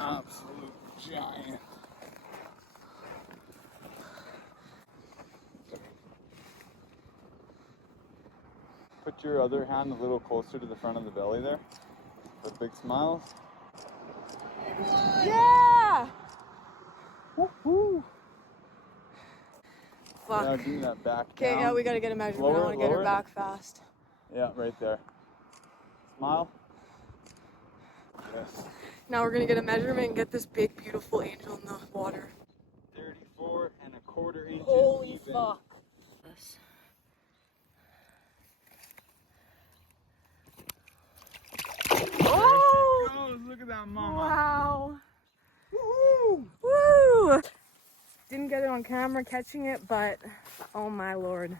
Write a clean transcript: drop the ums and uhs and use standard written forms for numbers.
absolute giant. Put your other hand a little closer to the front of the belly there. For big smiles. Yeah! Woohoo! Fuck. Now give me that back down. Okay, yeah, we gotta get a measurement. I wanna get her back fast. Yeah, right there. Smile. Yes. Now we're gonna get a measurement and get this big, beautiful angel in the water. 34.25 inches. Holy even. fuck. Oh! There she goes. Look at that mama. Wow. Woohoo! Woo! Didn't get it on camera catching it, but oh my lord.